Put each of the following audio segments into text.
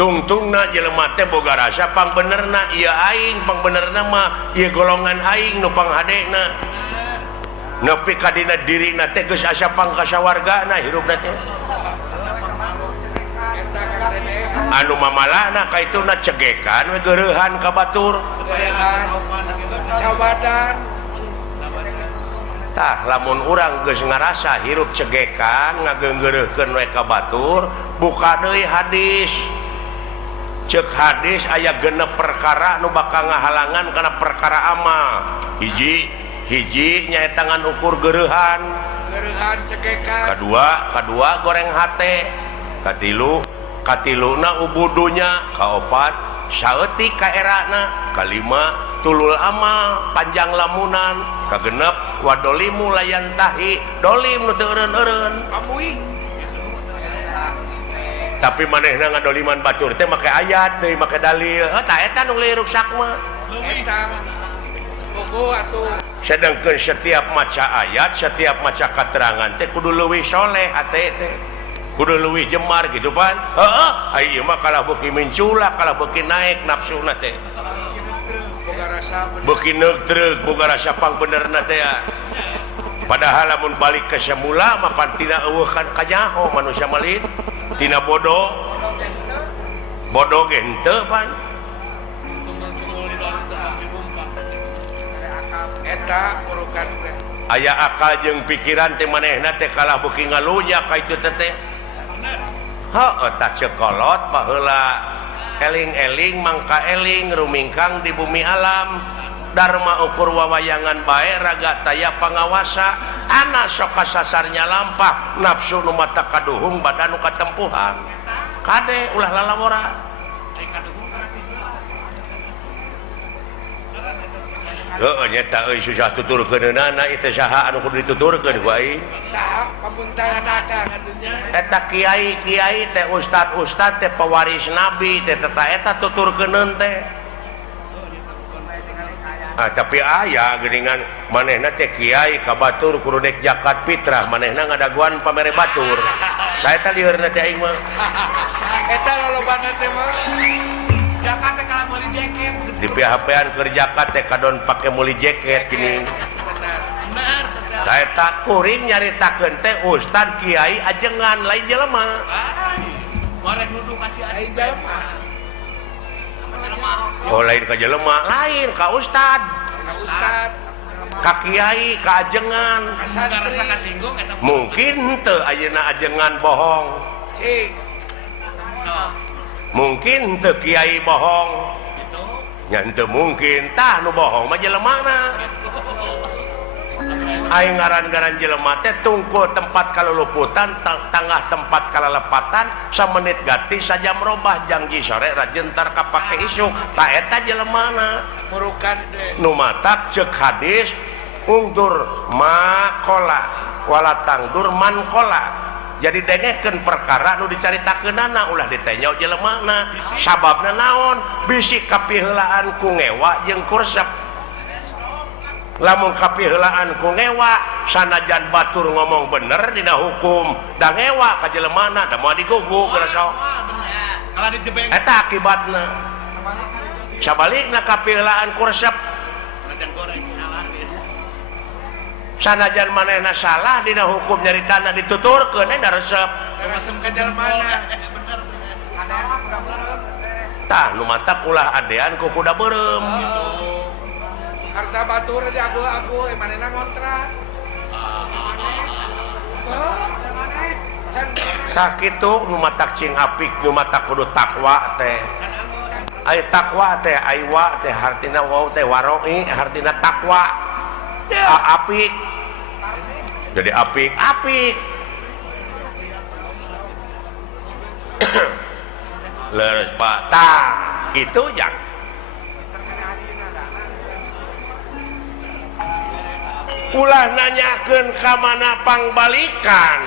tungtungna jelema teh boga rasa pang benerna ieu aing pang benerna mah ieu golongan aing nu panghadena nepi ka dina dirina teh geus asa pang kasawargana hirupna teh anu mamalahna kaituna cegekan we geureuhan ka batur cabadan tah lamun urang geus ngarasa hirup cegekan ngageunggeureukkeun we ka batur buka deui hadis cek hadis aya genep perkara nu bakal ngahalangan kana perkara amal hiji nyaeta ngan ukur geureuhan cegekan kadua goreng hate katiluna ubudunya kaopat saeutik ka erana kalima tulul amal panjang lamunan kagenep wadolimu layan tahi dolim nu teu eureun-eureun tapi manehna ngadoliman batur teh make ayat deui make dalil tah eta nu leuwih ruksak mah eta bogo atuh sedangkeun setiap maca ayat setiap maca katerangan teh kudu leuwih soleh hate teh kudu leuwih jemar gitu pan heeh ieu mah kalah beuki minculak kalah beuki naik nafsuna teh boga rasa beuki neutreuk boga rasa pang benerna teh padahal lamun balik ke semula mah pantina eueuh kan kanyaho manusia malit tina bodoh ge henteu pan eta urukan teh aya akal jeung pikiran teh manehna teh kalah beuki ngalunya ka itu teh heuh tak cekolot baheula eling-eling mangka eling rumingkang di bumi alam dharma ukur wawayangan bae raga taya pangawasa anak sok kasasarnya lampah nafsu nu mata kaduhung badan nu katempuhan kade ulah lalawora heuh nyata euy susah tuturkeunana itu saha anu kudu dituturkeun ku aing saha pamuntaran akang atunya eta kiai teh ustad teh pewaris nabi teh eta tuturkeuneun teh tapi aya geuningan manehna teh kiai ka batur kudu dek zakat fitrah manehna ngadaguan pamere batur saha eta liheurna teh aing mah eta lolobana teh mah zakat teh kalau meuli jaket di PHP-an keur zakat teh kadon pake meuli jaket gini benar saha eta kuring nyaritakeun teh ustad kiai ajengan lain jelema goreng nuduh kasih aing jelema oh lain ka jelema lain ka ustad ka kiai ka ajengan santri kasinggung eta mungkin teu ayeuna ajengan bohong cing mungkin teu kiai bohong nya henteu mungkin tah nu bohong mah jelemana aing ngaran-ngaran jelema teh tungkul tempat kaluluputan tangah tempat kalalepatan samenit ganti sajam robah janji sore rajentar kapake isuk tah eta jelemana murukan teh nu matak ceuk hadis ungdur maqala wala tangdur manqala jadi dengekeun perkara nu dicaritakeunana ulah ditanya jelemana sababna naon bisi kapiheulaan ku ngewa jeung kursep lamun kapiheulaan ku ngewa sanajan batur ngomong bener dina hukum da ngewa ka jelemana da moal diguguk geura sok kalau dijebeng eta akibatna sabalikna kapiheulaan kursep sanajan manehna salah dina hukum nyaritana dituturkeun da resep resep ka jelemana tah nu matak ulah adean ku kuda beureum harta batur di aku manehna ngontrak tah kitu nu matak cing apik nu matak kudu takwa teh ai takwa teh aiwa teh hartina wau teh waroi hartina takwa apik jadi apik leres pak tah itu jak ulah nanyakeun ka mana pangbalikan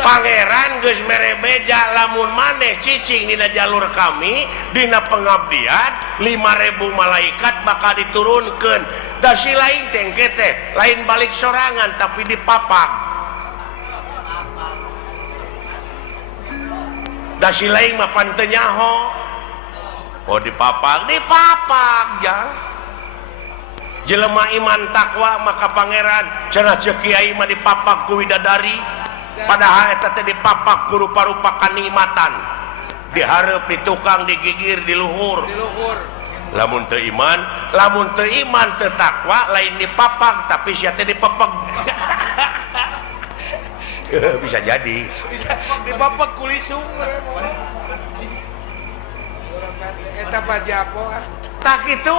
pangeran geus mere beja lamun maneh cicing dina jalur kami dina pengabdian 5.000 malaikat bakal diturunkeun da si lain tengke teh lain balik sorangan tapi dipapak si lain mah panteu nyaho. Oh dipapak jang. Jelema iman takwa maka pangeran cenah ceuk kiai mah dipapak ku widadari. Padahal eta teh dipapak ku rupa-rupa kanikmatan. Dihareup di tukang digigir di luhur. Lamun teu iman teu takwa lain dipapak tapi sia teh dipepeg. Bisa jadi. Bisa dipapak kulisung. Eta pajapo kan. Tak itu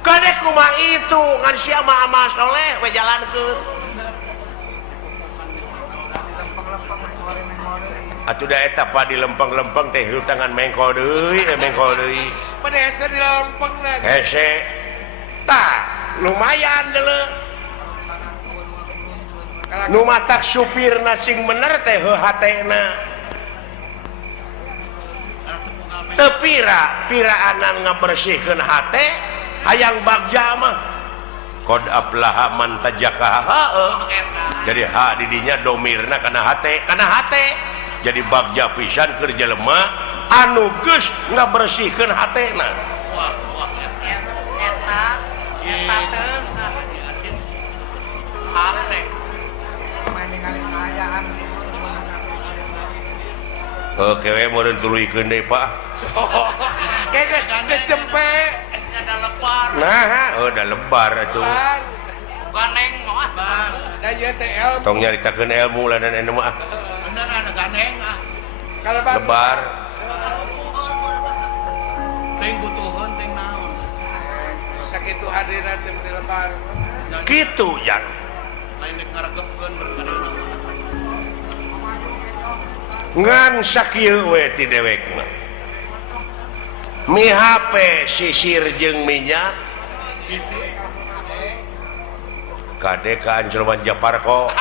kadek kumaha itu ngan sia mah amal soleh we jalankeun. Atuh da eta pa di lempeng-lempeng teh tangan mengkol deui Pada hese di lempeng na. hese tah lumayan deuleu nu matak supirna sing bener teh heuhatena teu piraanan ngabersihkeun hate hayang bagja mah qad aflaha man tajakaha jadi hak didinya domirna kana hate jadi bagja pisan keur jelema anu geus ngabersihkeun hatena. Eta teh hate main ningali kaayaan. Oke we meureun tuluykeun deui Pak. Geus jempe ada lebar. Nah, udah lebar atuh. Ganeng mah. Da ieu teh ilmu. Tong nyaritakeun ilmu lah dan anu mah. Bener ada ganeng ah. Lebar. Teng butuheun teng naon. Sakitu hadirna teh lebar. Kitu yang Lain dek ngaregepkeun berkadena. ngan sakieu we ti dewekna. Mi HP sisir jeung minyak kade ka Anjurman Japarko.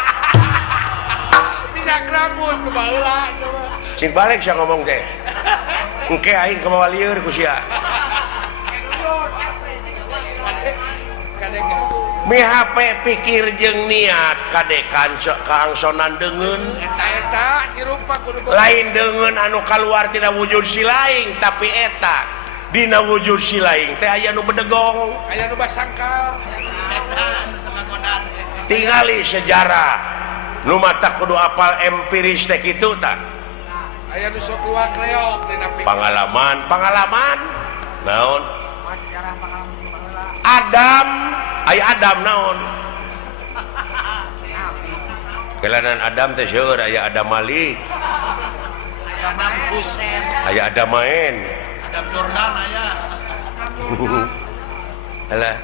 Minyak rambut kebaheula coba. Cing balik sia ngomong teh. Engke aing kumaha lieur ku sia. Mi HP pikir jeung niat kade kaangsonan deungeun. Eta hirupa kudu Lain deungeun anu kaluar tina wujud si laing tapi eta dina wujud si laing teh aya nu bedegong. aya nu basangkal. Eta anu sangagodan. Tingali sejarah nu mata kudu apal empiris teh kitu tah. Aya nu sok luak reog dina pikir. Pengalaman naon? Adam naon? Kelanan Adam teh seueur aya Adam Malik. Aya Adam Hussein. Aya Adam main. Adam Jordan aya. Alah.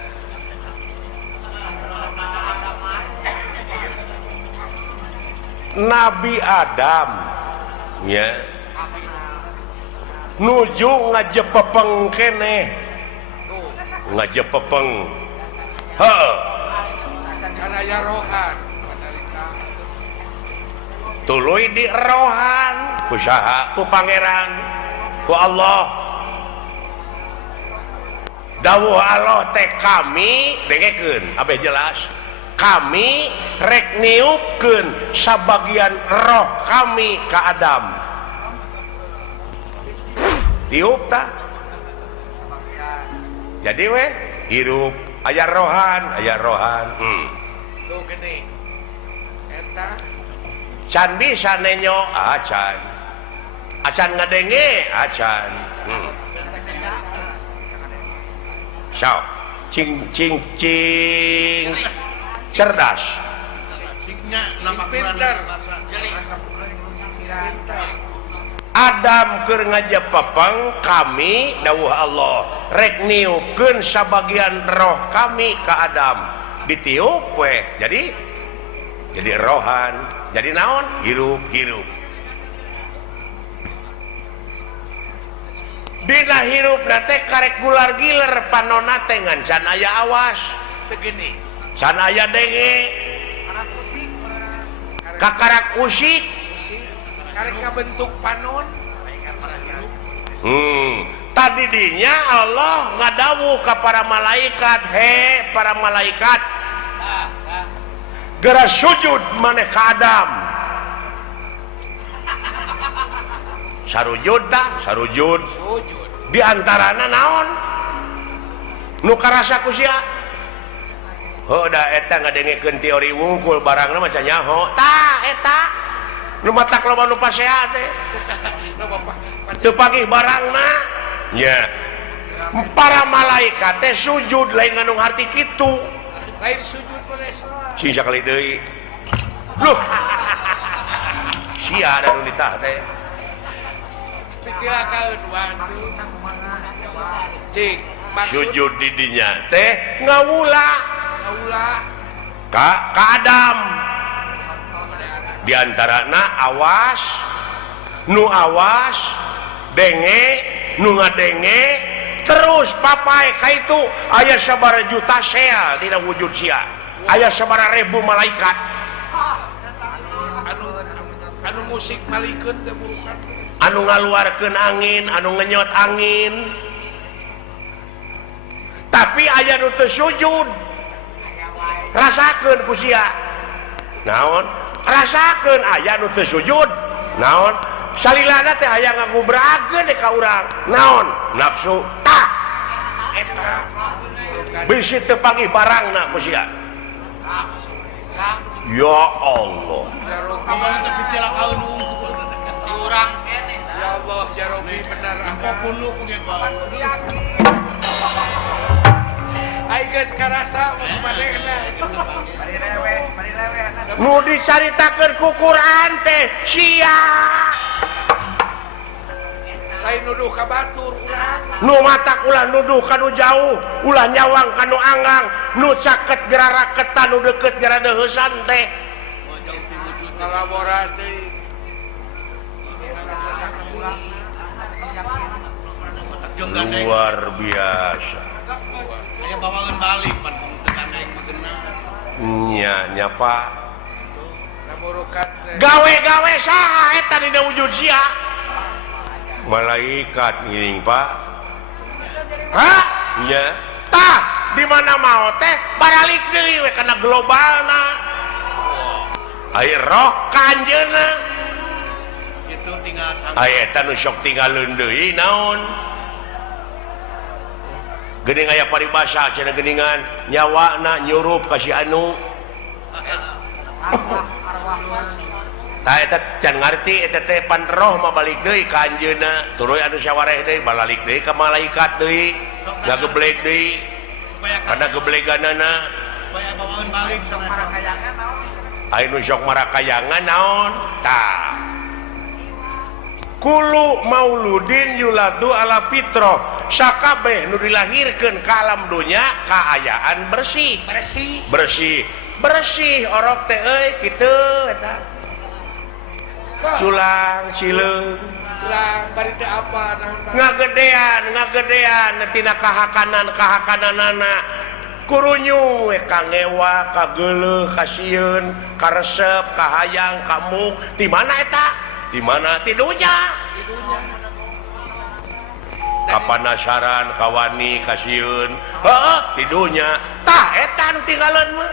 Nabi Adam nya nuju ngajepepeng keneh. Ngajepepeng. Heuh. Kana aya rohan. Tuluy di rohan ku saha ku pangeran ku Allah dawuh Allah teh kami dengekeun abeh jelas kami rek niupkeun sabagian roh kami ka Adam tiup tah jadi we hirup aya rohan tuh gini eta can bisa nenyo acan ngadenge acan so cing cerdas pinter Adam keur ngajepepeng kami dawuh Allah rek niupkeun sabagian roh kami ka Adam ditiup we jadi rohan jadi naon hirup dina hirup nate karek gular giler panonna teh ngan can aya awas begini can aya denge kakarak usik karek kabentuk panon tadi dinya Allah ngadawuh ka para malaikat para malaikat geura sujud maneh ka Adam sarujud tah sarujud sujud di antarana naon nu karasa ku sia da eta ngadengekeun teori wungkul barangna maca nyaho tah eta nu matak loba nu pasehat teh teu pagih barangna nya para malaikat teh sujud lain ngandung harti kitu lain sujud pada sholat si sakali deui loh sia ada nu ditah teh kecilakaeun waduh cik maksud sujud di dinya teh ngawula kaulah ka Adam di antarana awas nu awas denge nu ngadenge terus papai kaitu aya sabaraha juta sel dina wujud sia aya sabaraha ribu malaikat anu musik malikeun teh burukan anu ngaluarkeun angin anu ngenyot angin tapi aya nu teu sujud rasakeun ku sia naon rasakeun aya nu teu sujud naon salilana teh aya ngagubrageun ka urang naon nafsu tah eta bisi teu pagih barangna ku sia ya Allah diurang kene ya Allah ya Rabbi bener apa kuno kudu ai geus karasa manehna nu dicaritakeun ku Quran teh sia lain nuduh ka batur urang nu matak ulah nuduh kanu jauh ulah nyawang kanu anggang nu caket geraraketan nu deukeut gara deuheusan teh ngalaboran deui luar biasa aya bawangan balik pan tekan naik magena nya Pak namurukan teh gawe-gawe saha eta dina wujud sia malaikat ngiring Pak hah nya tah di mana mau teh baralik deui we kana globalna aya roh kanjeuna itu tinggal aya eta nu sok tinggalin deui naon geuning aya paribasa cenah geuningan nyawana nyurup ka si anu tah eta can ngarti eta teh pan roh mah balik deui ka anjeunna turuy anu sawareh deui balik deui ka malaikat deui ngageblek deui kana gebleganana supaya bawangan balik sok marakayangan naon aya nu sok marakayangan naon tah kulu mauludin yuladu ala fitrah sakabeh nu dilahirkeun ka alam dunya kaayaan bersih bersih orok teh euy kitu eta culang cileung culang bari teh apa ngagedean tina kahakananana kurunyu we kangewa kageuleuh kasieun karesep kahayang kamuk di mana eta di mana tidunya kapanasaran kawani kasieun heeh tidunya tah eta nu tinggalin mah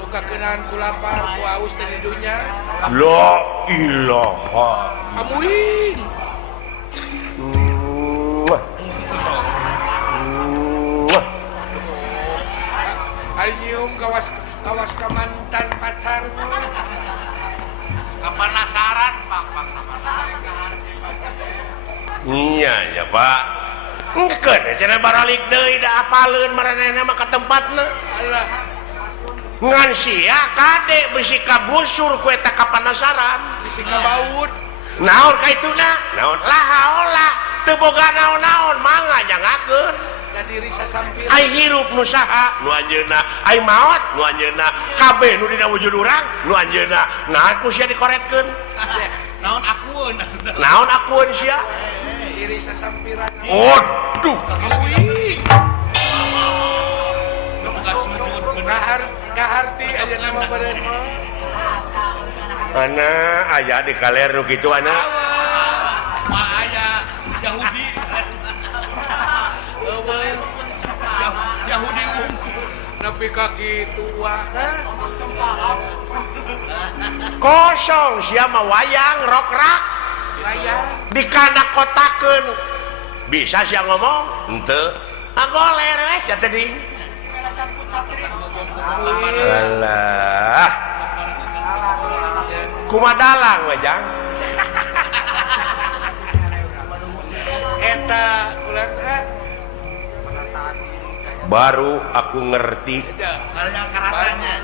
nu kakeunaan ku lapar ku aus teh di dunya la ilaha amuing ari nyium kawas ka mantan pacar kapanasaran Pak iya ya Pak engkeun cenah baralik deui da apaleun maranehna mah ka tempatna Allah ngan sia kade bisi kabusur ku eta kapanasaran bisi ka baut naon ka ituna naon lahaola teu boga naon-naon mangga jangakeun da diri sasampir ai hirup nu saha nu anjeunna ai maot nu anjeunna kabeh nu dina wujud urang nu anjeunna naon ku sia dikoretkeun naon akueun sia diri sasampiran waduh kaharti aja nama badan mah ana aya di kaler nu kitu ana mah aya Yahudi Yahudi nepi ka kitu kosong sia mah wayang rokrak wayang dikanak kotakeun bisa sih ngomong henteu goler we cat teuing alah kumadalang we jang eta ulah baru aku ngerti nanya karasanya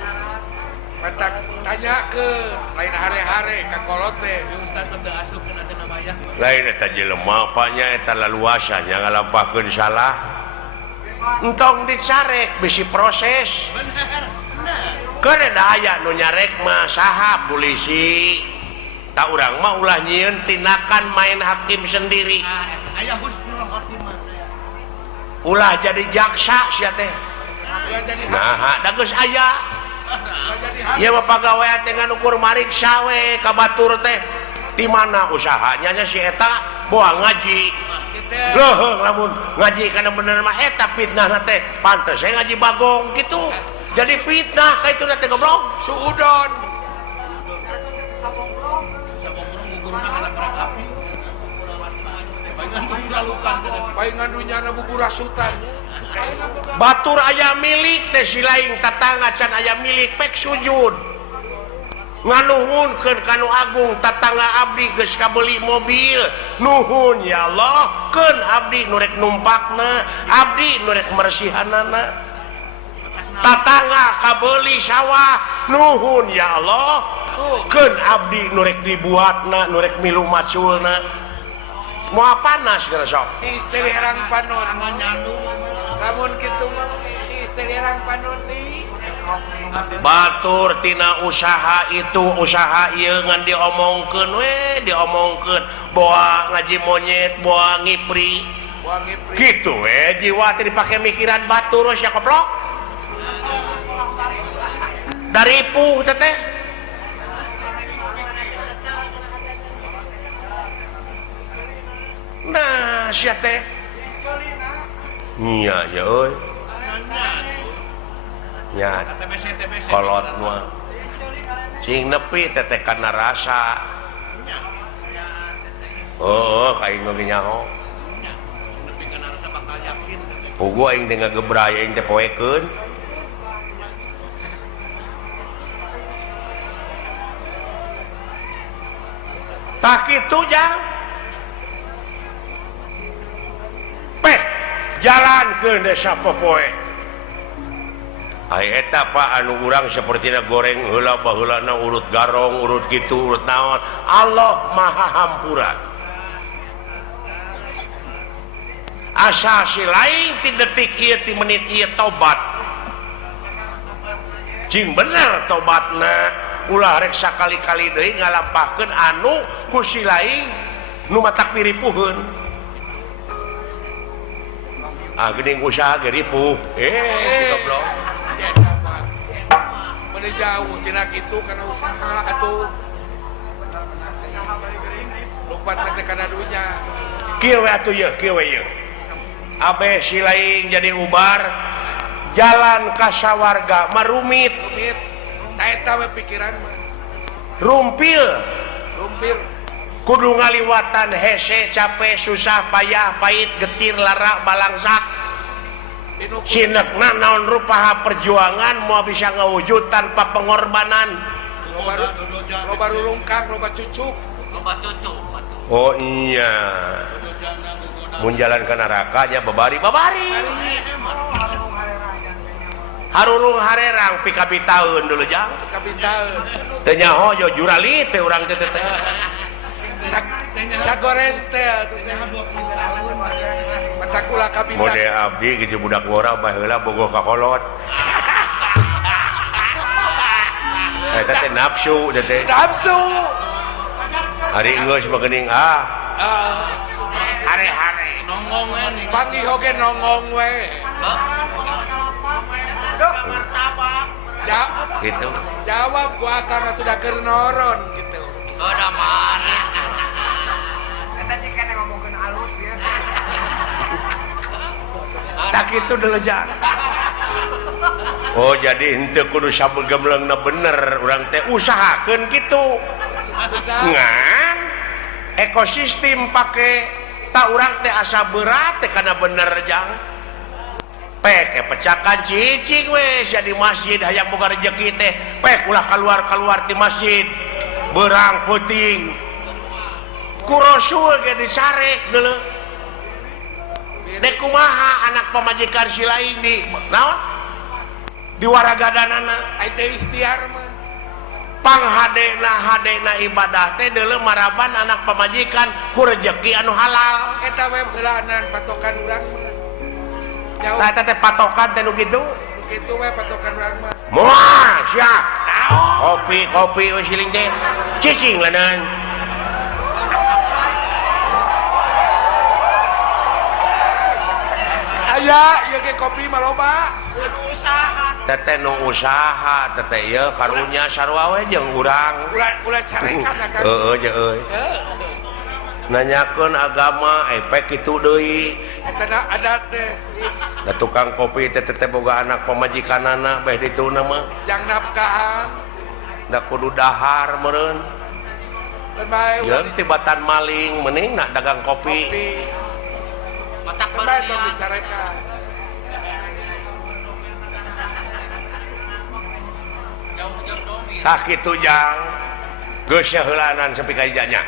matak tanya ke lain hare-hare ka kolot teh ustaz teu asupkeun teh namanya lain eta jelema apanya eta laluasanya ngalampahkeun salah entong dicarek bisi proses bener keur da aya nu nyarek mah saha polisi tak urang mah ulah nyieun tindakan main hakim sendiri aya husnul khotimah ulah jadi jaksa sia teh ulah jadi nah da geus aya ulah jadi ieu mah pagawean teh nganu ukur mariksa we ka batur teh di mana usahanya nya si eta boa ngaji leuheung lamun ngaji kana bener mah eta fitnahna teh pantes saya ngaji bagong gitu jadi fitnah ka itu teh goblok suudon paingan dunyana buku rasutan batur aya milik teh si laing tatangga can aya milik pek sujud nganuhunkeun kanu agung tatangga abdi geus kabeuli mobil nuhun ya Allah keun abdi nu rek numpakna abdi nu rek marsihanana tatangga kabeuli sawah nuhun ya Allah keun abdi nu rek dibuatna nu rek milu maculna moal panas geus sok istri herang panon lamun kitu mah istri herang panon ni batur tina usaha itu usaha ieu ngan diomongkeun we diomongkeun boa ngaji monyet boa ngipri wangi pri gitu we jiwa teh dipake mikiran batur sia koplok dari puh teh nah sia teh nya ya euy nya kolot mah sing nepi teteh kana rasa kaing nu nyaho pugu aing teh ngagebraya aing teh poekeun tak kitu jang peh jalankeun desa popoe ai eta Pak anu urang sapertina goreng heula baheulana urut garong urut kitu urut naon Allah Maha Hampura asa si lain ti detik ieu ti menit ieu tobat cing bener tobatna ulah rek sakali-kali deui ngalampahkeun anu ku si lain nu matak piripuheun geuning usaha ge ripuh goblok Bade jauh tina kitu kana usaha atuh. Lompat teh kana dunya. Kieu we atuh ye, kieu we ye. Abe si laing jadi ubar jalan ka sawarga marumit. Rumit. Ta eta we pikiran mah. Rumpil. Rumpil. Kudu ngaliwatan hese capek susah payah pahit getir lara balangsak. Sinekna naon rupaha perjuangan mau bisa ngawujud tanpa pengorbanan. Loba rulungkang, loba cucuk. Oh iya. Mun jalan ke neraka nya babari. Harurung harerang pika bitaeun dulu jang. Pika bitaeun. Teu nyaho yo jurali teh urang teh teh. Sagorente matakula kabita mode abdi gitu budak ngora baheula bogoh ka kolot eta teh nafsu teh nafsu hari geus mah geuning hare-hare nongong we panggih oge nongong we ya gitu jawab gua karena sudah keur noron gitu udah manis eta jika ngomongkeun alus ya tak itu delejang oh jadi henteu kudu sabegemleungna bener urang teh usahakeun kitu ngan ekosistem pakai tak urang teh asa berat teh karena bener jang pek pecakan cicing weh sia di masjid hayang boga rezeki teh pek ulah keluar di masjid berang puting ku rasul ge disarek deuleu dek kumaha anak pamajikan si lain di naon di waragadanana ai teh ikhtiar mah hadena ibadah teh deuleu maraban anak pamajikan ku rezeki anu halal eta we heulaanan patokan urang mah jauh eta teh patokan teh nu kitu kitu we patokan urang mah moal sia kopi we siling teh cicing lanan aya ieu ge kopi mah loba teteh nu usaha teteh ieu karunya sarua we jeung urang ulah carekan akan heeh jeung euy nanyakeun agama pek kitu deui eta adat teh da tukang kopi teh boga anak pamajikanana beh dituna mah jang nafkahan da kudu dahar meureun bae jeung tibatan maling mending nak dagang kopi matak bae tong dicarekan tah kitu jang geus heulanan sepi ka ijanya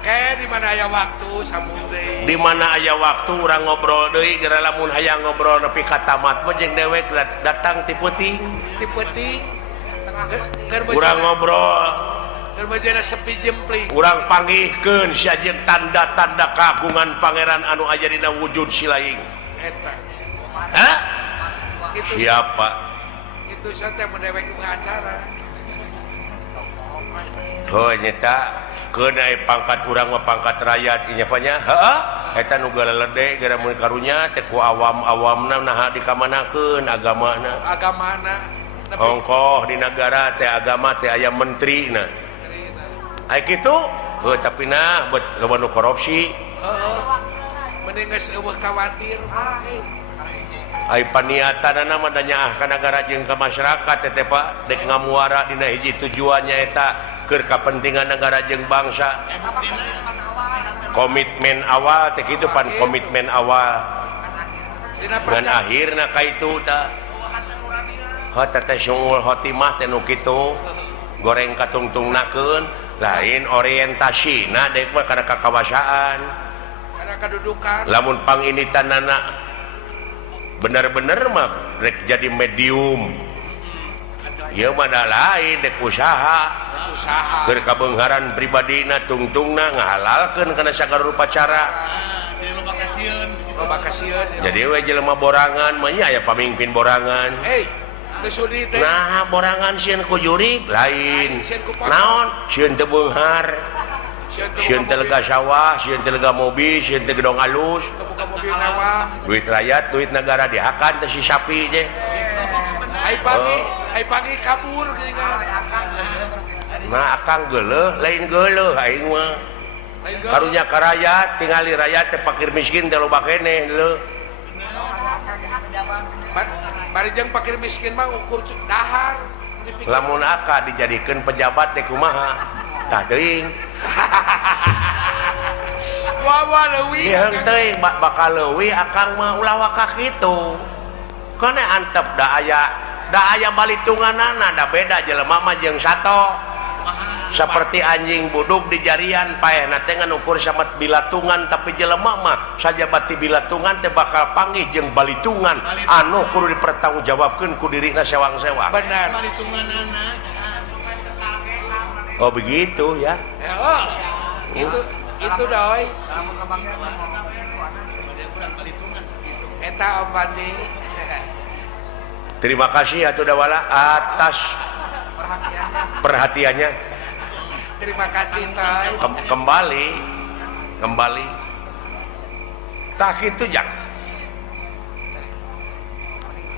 kayak di mana aya waktu sambung deui di mana aya waktu urang ngobrol deui geura lamun hayang ngobrol nepi ka tamat mah jeung dewek datang ti peuting urang ngobrol keur beujana sepi jempling urang panggihkeun sia jeung tanda-tanda kagungan pangeran anu aya dina wujud si laing eta hah kitu siapa kitu teh mendewek acara oh nyata keunai pangkat urang mah pangkat rakyat inya panya heeh eta nu galelede gara mun karunya teh ku awam-awamna naha dikamanakeun agamana ongkoh di negara teh agama teh aya menterina ai kitu heuh tapi nah loba nu korupsi heeh mending geus eueuh khawatir ai paniatanana mah da nyaah ka nagara jeung ka masyarakat teh Pak dek ngamuara dina hiji tujuannya eta keur kapentingan negara jeung bangsa komitmen awal teh kitu pan komitmen awal dengan akhirna ka itu tah teh sungul khotimah teh nu kitu goreng katungtungnakeun lain orientasina dek mah kana kakawasaan kana kadudukan lamun panginitanana bener-bener mah rek jadi medium ieu mah da lain dek usaha keur kabeungharan pribadina tungtungna ngahalalkeun kana sagala rupa cara loba kasieun jadi we jelema borangan mah aya pamimpin borangan teu sudi teh nah borangan sieun ku jurig lain naon sieun teu beunghar sieun teu lega sawah sieun teu lega mobil sieun teu gedong alus teu boga mobil mewah duit rakyat duit negara dihakan teh si sapi je ai pagi kabur geuningan nah akang geuleuh lain geuleuh aing mah karunya ka rakyat tingali rakyat teh fakir miskin teh loba keneh leuh bari jeung fakir miskin mah ukur dahar lamun aka dijadikeun pejabat teh kumaha tah teuing wawa leuwih ieu teuing bakal leuwih akang mah ulah waka kitu kene antep da aya balitunganana da beda jelema mah jeung sato seperti anjing buduk di jarian paehna teh ngukur samat bilatungan tapi jelema mah sajabati bilatungan teh bakal panggih jeung balitungan anu kudu dipertanggungjawabkeun ku dirina sewang-sewang benar oh begitu ya itu doi eta ompani terima kasih atuh dawala atas perhatiannya terima kasih tay kembali tak itu jang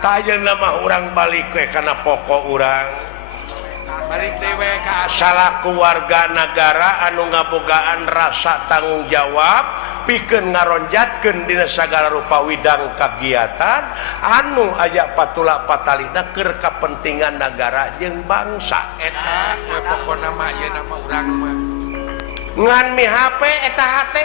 tak aja nama orang balik we karena pokok orang balik dewe ka salaku warga negara anu ngabogaan rasa tanggung jawab pikeun ngaronjatkeun dina sagala rupa widang kagiatan anu aya patula patalina keur kapentingan negara jeung bangsa eta we pokona mah ieu nama urang mah ngan mi HP eta hate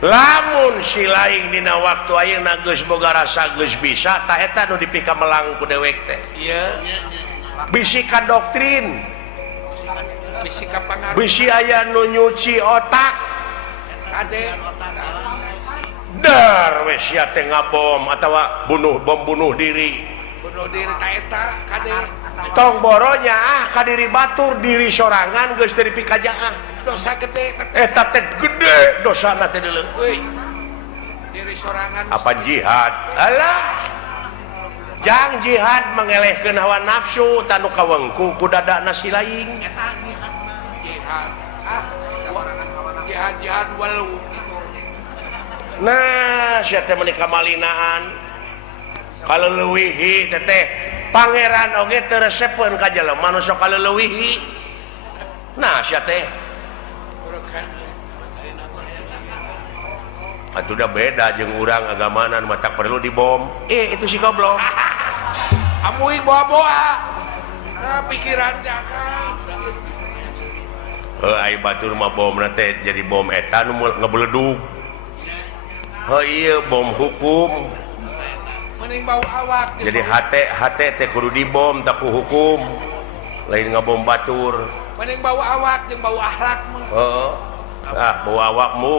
lamun si lain dina waktu ayeuna geus boga rasa geus bisa tah eta nu dipika melang ku dewek teh Iya. bisi ka doktrin Bisi ka pangaruh. bisi aya nu nyuci otak Kade. dar we sia teh ngabom atawa bom bunuh diri Bunuh diri ka eta. Kade. tong boronya ka diri batur diri sorangan geus dari pikajaan Dosa gede. eta teh gede dosana teh deuleu Wih. Diri sorangan. apa jihad alah jang jihad mengelehkeun hawa nafsu tanu kawengku ku dadana si laing Jihad. Ah. Jihad walu. nah sia teh meuni kamalinaan kaleuweuhi teh pangeran oge teu resepeun ka jelema nu sok kaleuweuhi nah sia teh atuh da beda jeung urang agamana nu matak perlu dibom itu si goblok Amui boa-boa. Nah, pikiran jaka. ai batur mah bomna teh jadi bom eta nu ngebledug iya bom hukum Mending bau awak. jadi hate teh kudu dibom tak ku hukum lain ngabom batur Mending bau awak jeung bau akhlak mah. bau awakmu